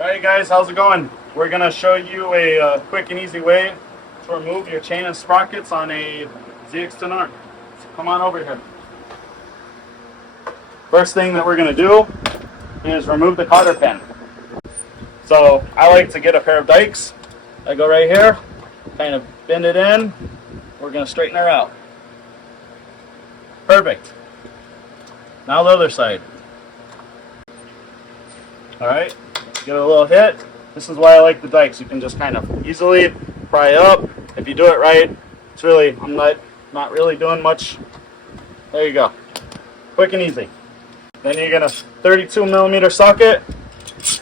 Alright guys, how's it going? We're going to show you a quick and easy way to remove your chain and sprockets on a ZX10R. So come on over here. First thing that we're going to do is remove the cotter pin. So I like to get a pair of dikes. I go right here, kind of bend it in. We're going to straighten her out. Perfect. Now the other side. Alright. Get a little hit. This is why I like the dikes. You can just kind of easily pry up. If you do it right, it's really, I'm not really doing much. There you go. Quick and easy. Then you get a 32mm socket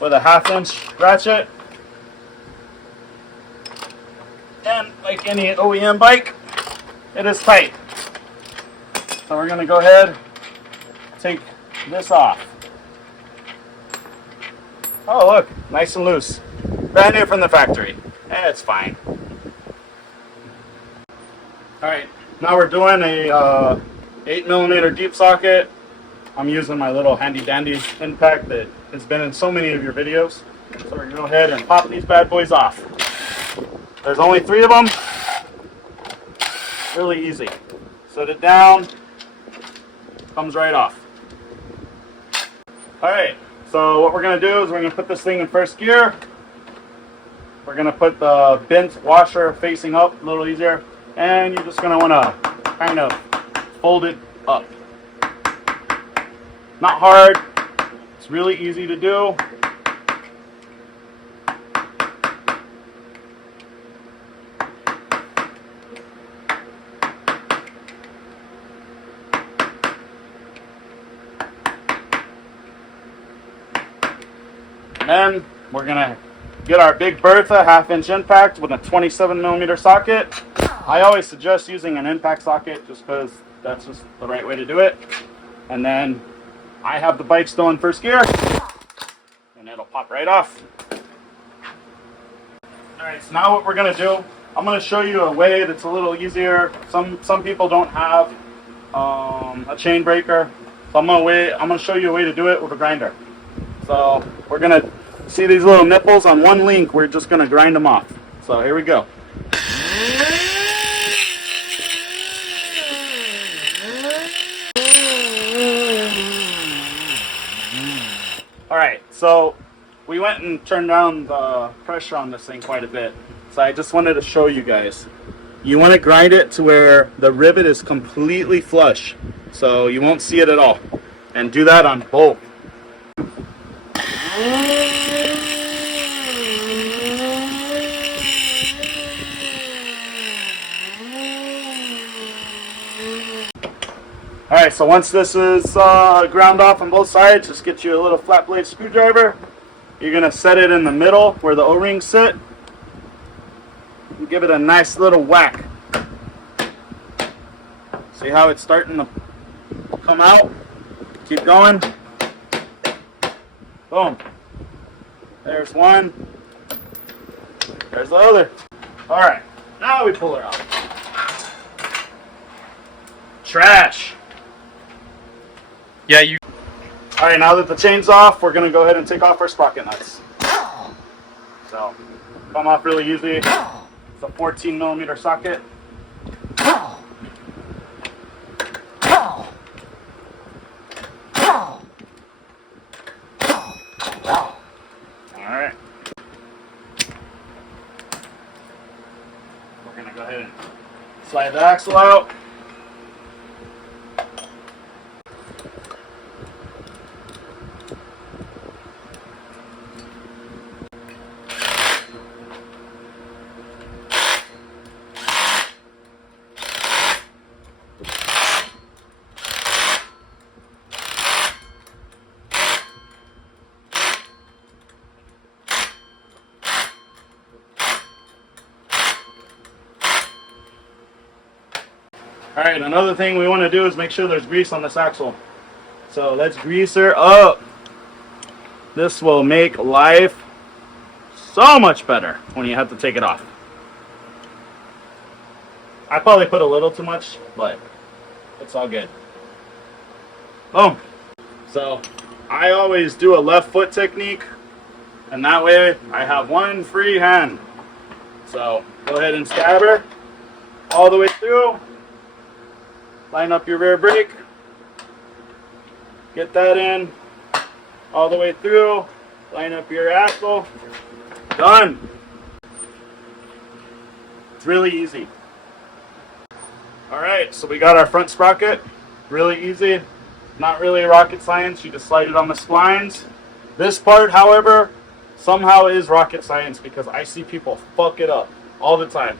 with a 1/2" ratchet. And like any OEM bike, it is tight. So we're going to go ahead, take this off. Oh look, nice and loose. Brand new from the factory. It's fine. Alright, now we're doing a 8mm deep socket. I'm using my little handy dandy impact that has been in so many of your videos. So we're going to go ahead and pop these bad boys off. There's only 3 of them. Really easy. Set it down. Comes right off. Alright. So what we're going to do is we're going to put this thing in first gear. We're going to put the bent washer facing up a little easier. And you're just going to want to kind of fold it up. Not hard. It's really easy to do. And then we're going to get our big Bertha 1/2" impact with a 27mm socket. I always suggest using an impact socket just because that's just the right way to do it. And then I have the bike still in first gear and it'll pop right off. Alright, so now what we're going to do, I'm going to show you a way that's a little easier. Some people don't have a chain breaker. So I'm going to show you a way to do it with a grinder. So we're going to see these little nipples on one link. We're just going to grind them off. So here we go. Alright, so we went and turned down the pressure on this thing quite a bit. So I just wanted to show you guys. You want to grind it to where the rivet is completely flush. So you won't see it at all. And do that on both. Alright, so once this is ground off on both sides, just get you a little flat blade screwdriver. You're going to set it in the middle where the O-rings sit. And give it a nice little whack. See how it's starting to come out? Keep going. Boom. There's one. There's the other. Alright, now we pull her out. Trash. Yeah, you. Alright, now that the chain's off, we're going to go ahead and take off our sprocket nuts. So, come off really easy. It's a 14mm socket. Alright. We're going to go ahead and slide the axle out. Alright, another thing we want to do is make sure there's grease on this axle. So let's grease her up. This will make life so much better when you have to take it off. I probably put a little too much, but it's all good. Boom. So I always do a left foot technique. And that way I have one free hand. So go ahead and stab her all the way through. Line up your rear brake. Get that in all the way through. Line up your axle. Done. It's really easy. Alright, so we got our front sprocket. Really easy. Not really rocket science. You just slide it on the splines. This part, however, somehow is rocket science because I see people fuck it up all the time.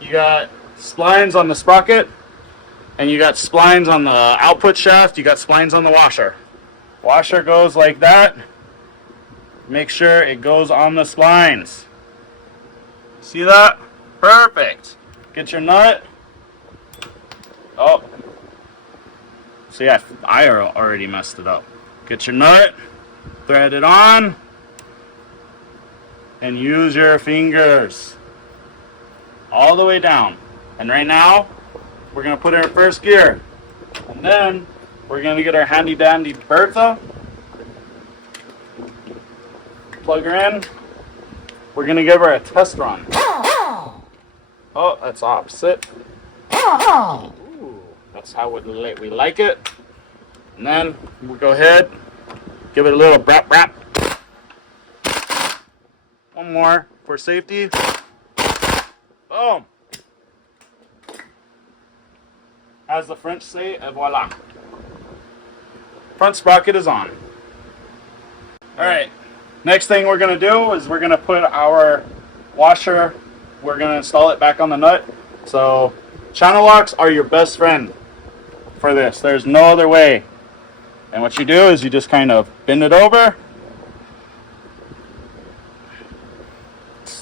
You got splines on the sprocket, and you got splines on the output shaft. You got splines on the washer. Washer goes like that. Make sure it goes on the splines. See that? Perfect. Get your nut. Oh. See, I already messed it up. Get your nut. Thread it on. And use your fingers. All the way down. And right now, we're going to put her in first gear. And then, we're going to get our handy dandy Bertha. Plug her in. We're going to give her a test run. Oh, that's opposite. Ooh, that's how we like it. And then we'll go ahead, give it a little brap brap. One more for safety. Boom. As the French say, et voila. Front sprocket is on. Alright, next thing we're going to do is we're going to put our washer, we're going to install it back on the nut. So, channel locks are your best friend for this. There's no other way. And what you do is you just kind of bend it over.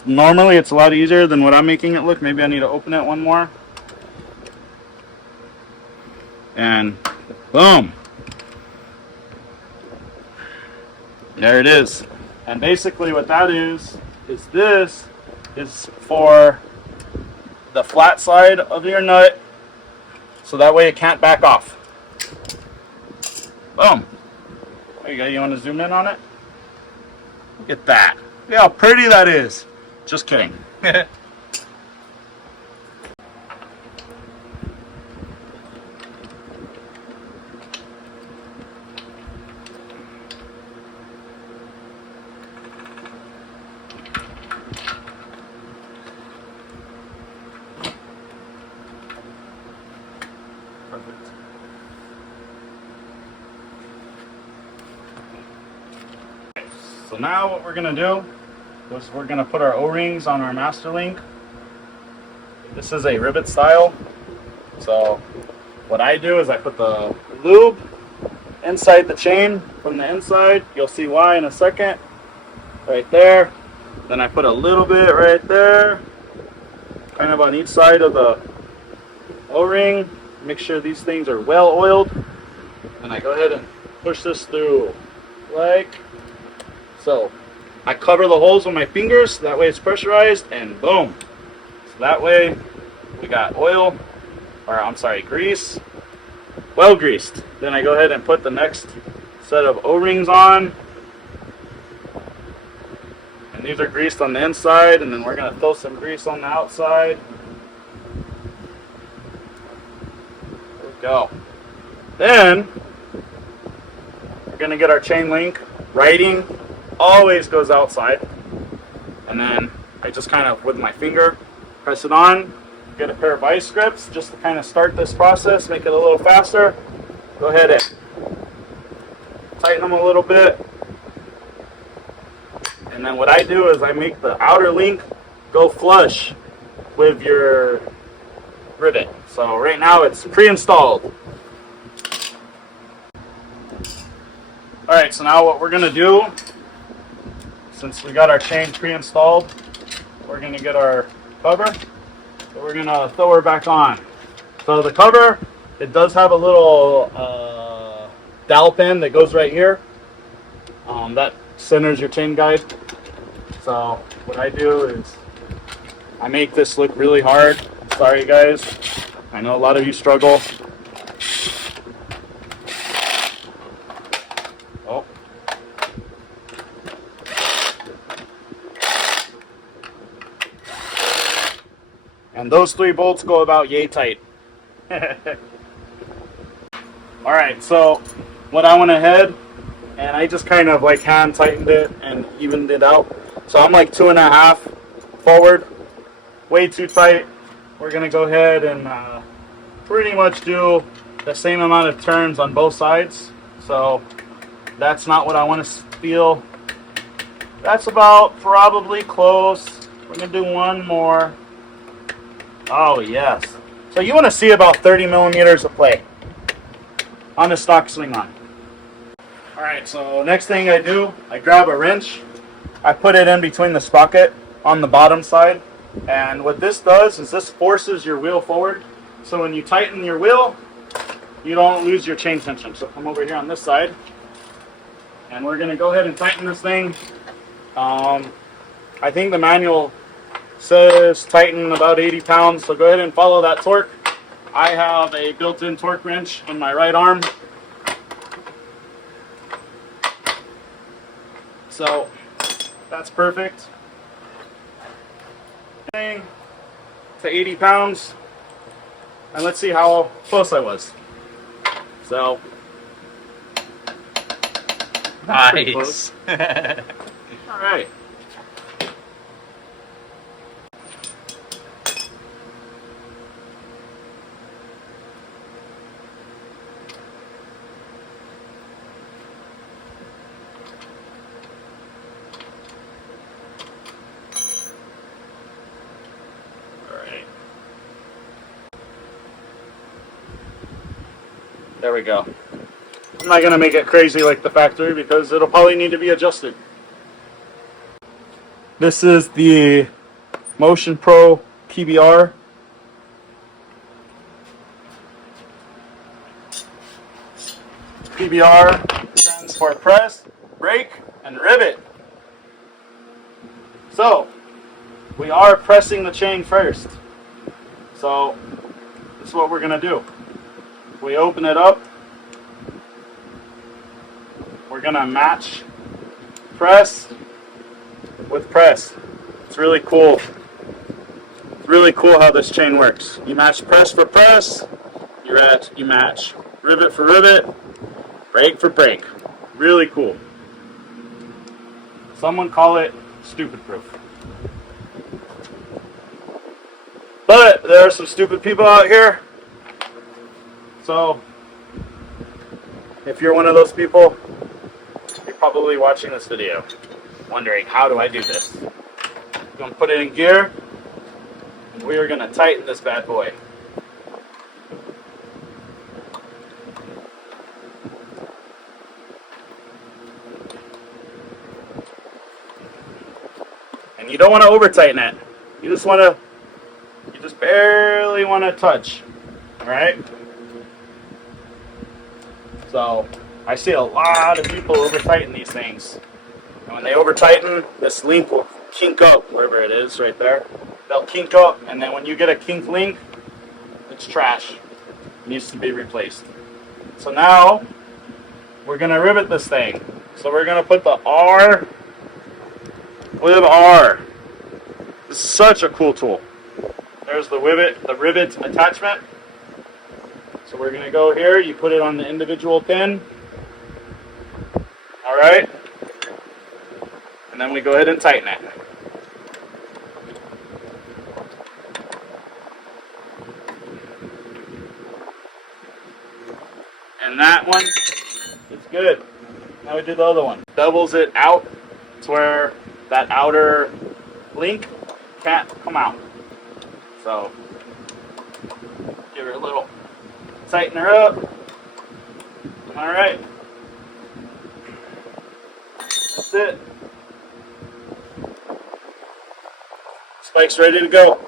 Normally it's a lot easier than what I'm making it look. Maybe I need to open it one more. And boom. There it is. And basically what that is this is for the flat side of your nut, so that way it can't back off. Boom. There you go. You want to zoom in on it? Look at that. Look how pretty that is. Just kidding. Perfect. So now what we're going to do is we're going to put our O-rings on our master link. This is a rivet style. So what I do is I put the lube inside the chain from the inside. You'll see why in a second. Right there. Then I put a little bit right there, kind of on each side of the O-ring. Make sure these things are well oiled. And I go ahead and push this through like so. I cover the holes with my fingers, that way it's pressurized, and boom. So that way we got oil, or I'm sorry, grease, well greased. Then I go ahead and put the next set of O-rings on. And these are greased on the inside, and then we're going to throw some grease on the outside. There we go. Then we're going to get our chain link. Writing always goes outside. And then I just kind of, with my finger, press it on. Get a pair of vice grips just to kind of start this process, make it a little faster. Go ahead and tighten them a little bit. And then what I do is I make the outer link go flush with your rivet. So right now it's pre-installed. Alright, so now what we're going to do, since we got our chain pre-installed, we're going to get our cover. So we're going to throw her back on. So the cover, it does have a little dowel pin that goes right here. That centers your chain guide. So what I do is I make this look really hard. Sorry guys, I know a lot of you struggle. Oh. And those 3 bolts go about yay tight. Alright, so what I went ahead and I just kind of like hand tightened it and evened it out. So I'm like 2.5 forward, way too tight. We're gonna go ahead and pretty much do the same amount of turns on both sides. So that's not what I want to feel. That's about probably close. We're gonna do one more. Oh yes. So you want to see about 30 millimeters of play on the stock swing on. Alright, so next thing I do, I grab a wrench. I put it in between the sprocket on the bottom side. And what this does is this forces your wheel forward. So when you tighten your wheel, you don't lose your chain tension. So come over here on this side. And we're going to go ahead and tighten this thing. I think the manual says tighten about 80 pounds. So go ahead and follow that torque. I have a built-in torque wrench in my right arm. So that's perfect. To 80 pounds. And let's see how close I was. So nice. All right. There we go. I'm not going to make it crazy like the factory because it'll probably need to be adjusted. This is the Motion Pro PBR. PBR stands for press, break, and rivet. So, we are pressing the chain first. So, this is what we're going to do. We open it up. We're going to match press with press. It's really cool. It's really cool how this chain works. You match press for press, you match rivet for rivet, break for break. Really cool. Someone call it stupid proof. But there are some stupid people out here. So, if you're one of those people, you're probably watching this video, wondering, how do I do this? I'm going to put it in gear, and we are going to tighten this bad boy. And you don't want to over tighten it. You just barely want to touch. Alright? So, I see a lot of people over tighten these things. And when they over tighten, this link will kink up, wherever it is, right there. They'll kink up, and then when you get a kink link, it's trash. It needs to be replaced. So now, we're going to rivet this thing. So we're going to put the R with R. This is such a cool tool. There's the rivet attachment. So we're going to go here, you put it on the individual pin. Alright. And then we go ahead and tighten it. And that one is good. Now we do the other one. Doubles it out to where that outer link can't come out. So, give her a little tighten her up. Alright. That's it. Spike's ready to go.